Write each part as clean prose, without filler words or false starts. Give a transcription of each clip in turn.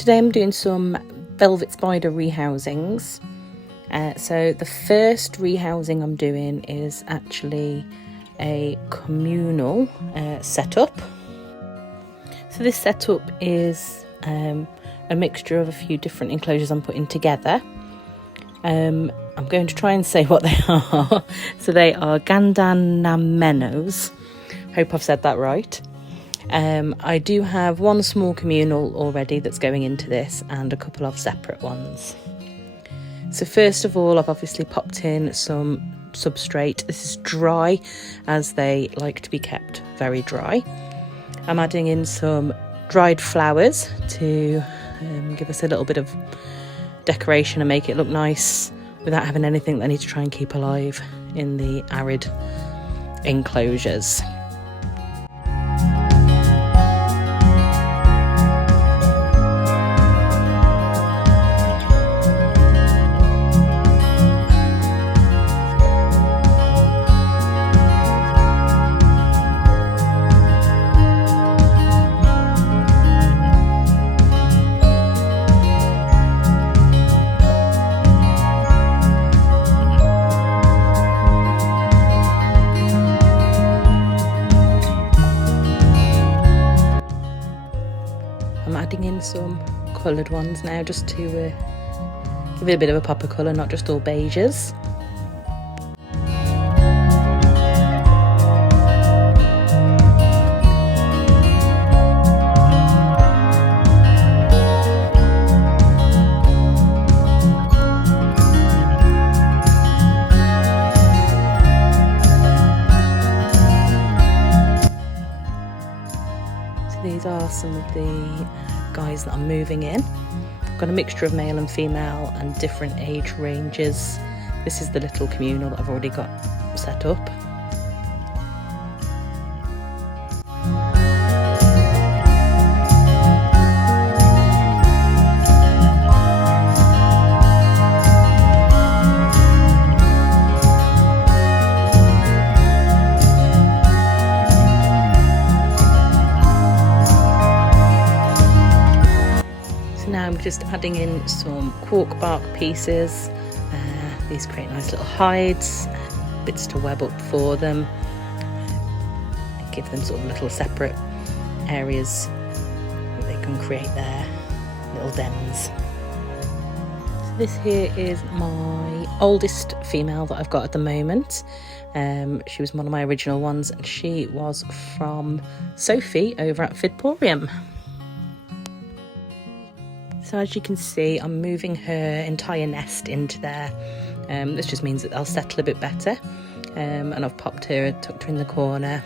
Today I'm doing some velvet spider rehousings. So the first rehousing I'm doing is actually a communal setup. So this setup is a mixture of a few different enclosures I'm putting together. I'm going to try and say what they are. So they are Gandanamenos. Hope I've said that right. I do have one small communal already that's going into this and a couple of separate ones. So first of all, I've obviously popped in some substrate. This is dry, as they like to be kept very dry. I'm adding in some dried flowers to give us a little bit of decoration and make it look nice without having anything that I need to try and keep alive in the arid enclosures. I'm adding in some coloured ones now just to give it a bit of a pop of colour, not just all beiges. These are some of the guys that I'm moving in. I've got a mixture of male and female and different age ranges. This is the little communal that I've already got set up. Now I'm just adding in some cork bark pieces. These create nice little hides, bits to web up for them, give them sort of little separate areas that they can create their little dens. So this here is my oldest female that I've got at the moment. She was one of my original ones and she was from Sophie over at Fidporium. So as you can see, I'm moving her entire nest into there. This just means that they'll settle a bit better. And I've popped her, tucked her in the corner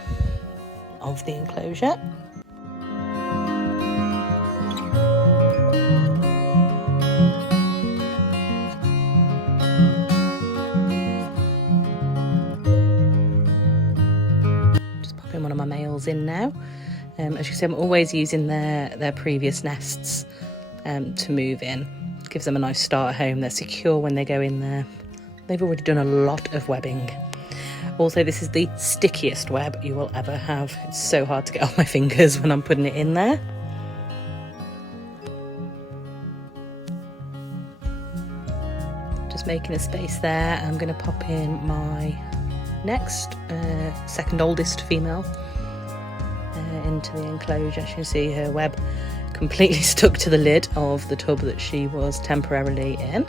of the enclosure. Just popping one of my males in now. As you can see, I'm always using their previous nests to move in. Gives them a nice start at home. They're secure when they go in there. They've already done a lot of webbing. Also, this is the stickiest web you will ever have. It's so hard to get off my fingers when I'm putting it in there. Just making a space there. I'm going to pop in my next second oldest female into the enclosure. As you can see, her web completely stuck to the lid of the tub that she was temporarily in.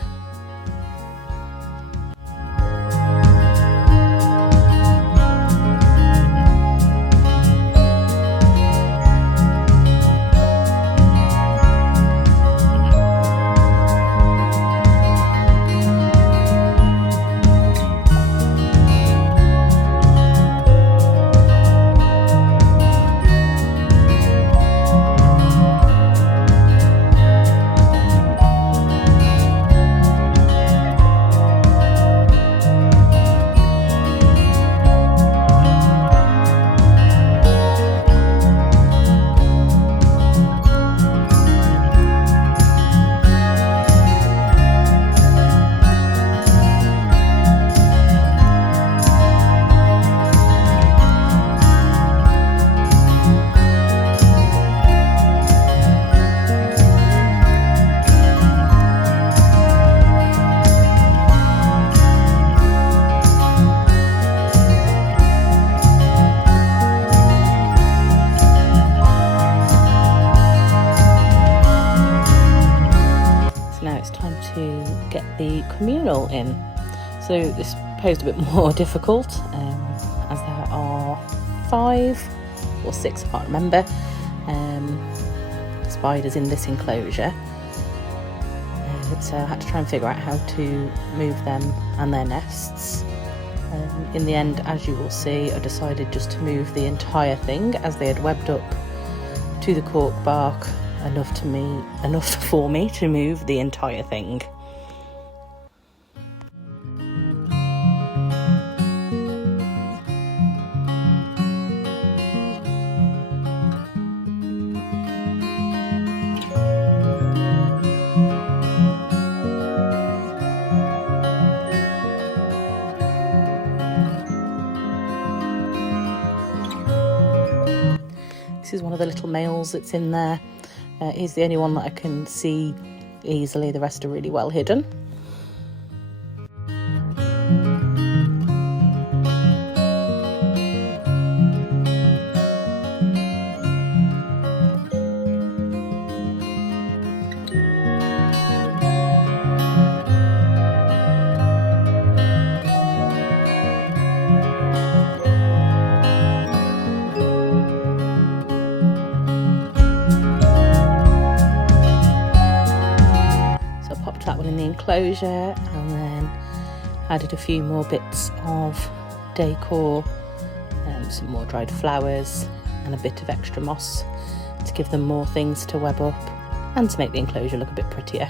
the communal in. So this posed a bit more difficult, as there are 5 or 6, I can't remember, spiders in this enclosure. So I had to try and figure out how to move them and their nests. In the end, as you will see, I decided just to move the entire thing, as they had webbed up to the cork bark enough for me to move the entire thing. This is one of the little males that's in there. He's the only one that I can see easily, the rest are really well hidden. That one in the enclosure, and then added a few more bits of decor, some more dried flowers and a bit of extra moss to give them more things to web up and to make the enclosure look a bit prettier.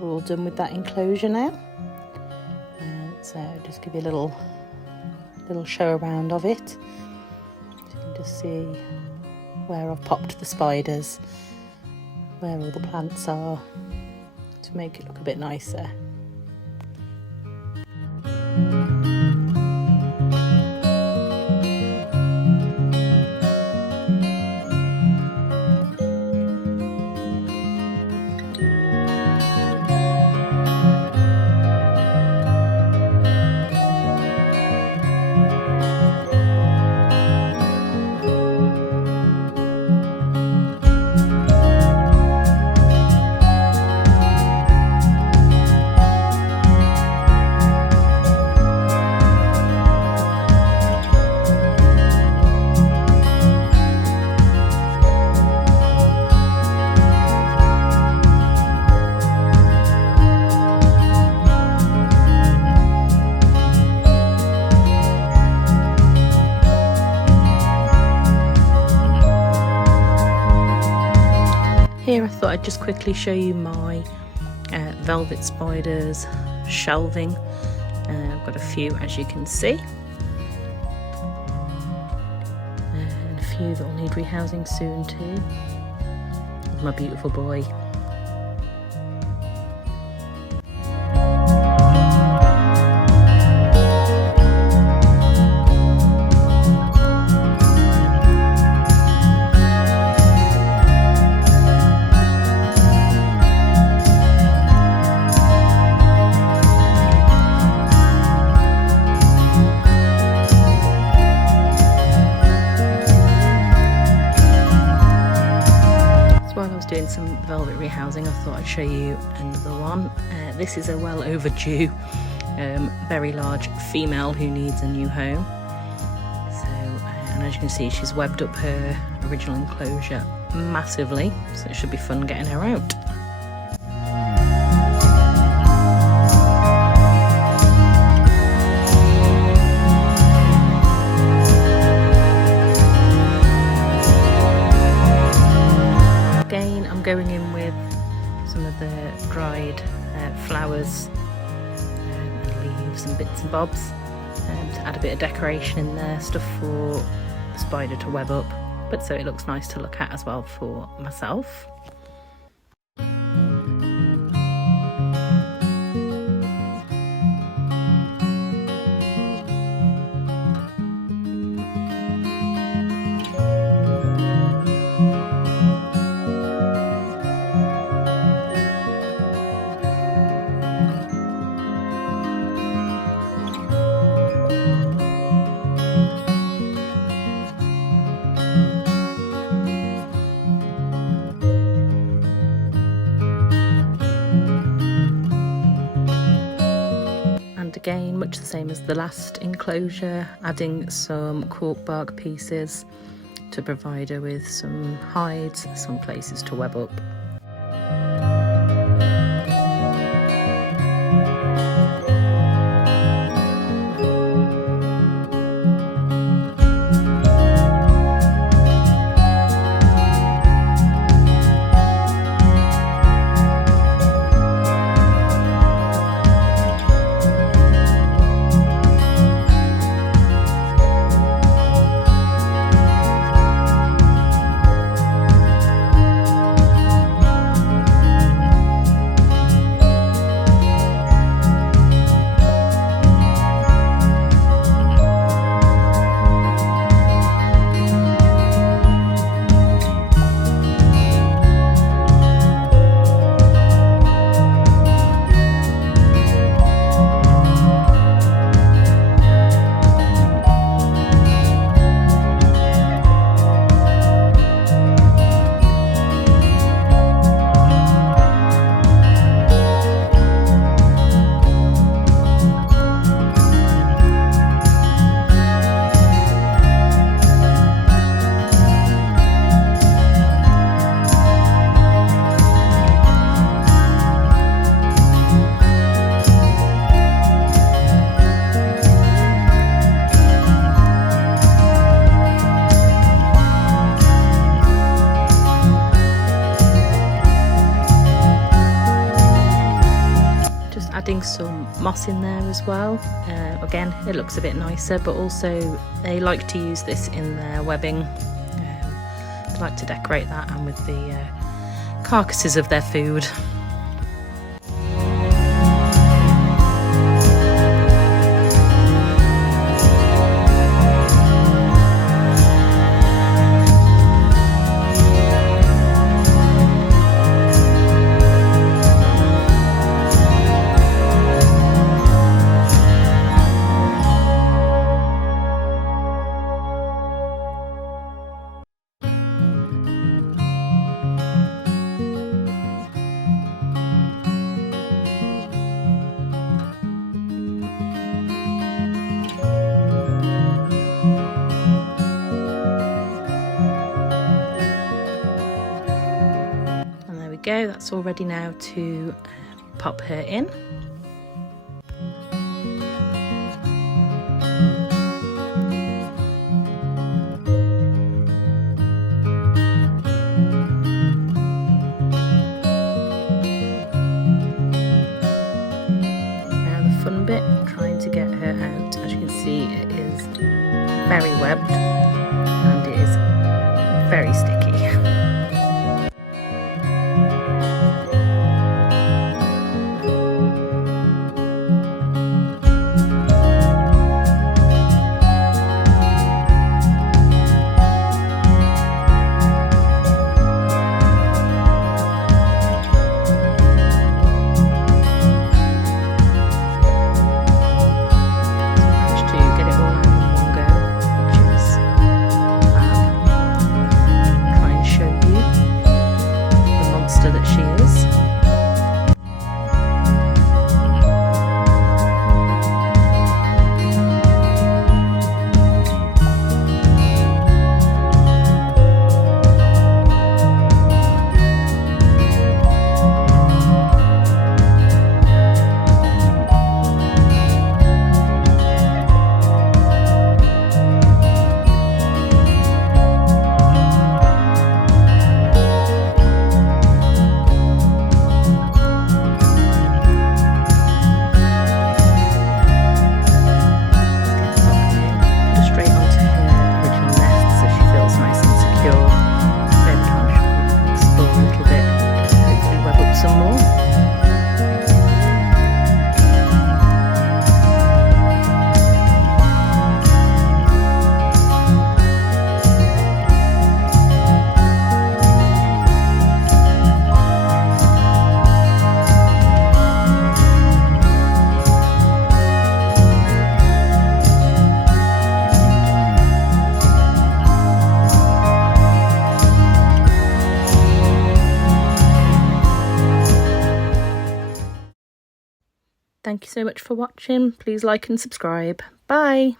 We're all done with that enclosure now, so just give you a little show around of it, so you can just see where I've popped the spiders, where all the plants are, to make it look a bit nicer. Here I thought I'd just quickly show you my velvet spiders shelving. I've got a few, as you can see. few that will need rehousing soon too. My beautiful boy. Doing some velvet rehousing, I thought I'd show you another one. This is a well overdue, very large female who needs a new home. So, and as you can see, she's webbed up her original enclosure massively, so it should be fun getting her out. Going in with some of the dried flowers and leaves and bits and bobs to add a bit of decoration in there, stuff for the spider to web up, but so it looks nice to look at as well for myself. Again, much the same as the last enclosure, adding some cork bark pieces to provide her with some hides, some places to web up. Adding some moss in there as well. Again, it looks a bit nicer, but also they like to use this in their webbing. They like to decorate that and with the carcasses of their food. Go, that's all ready now to pop her in. Now the fun bit, trying to get her out. As you can see, it is very webbed and it is thank you so much for watching. Please like and subscribe. Bye.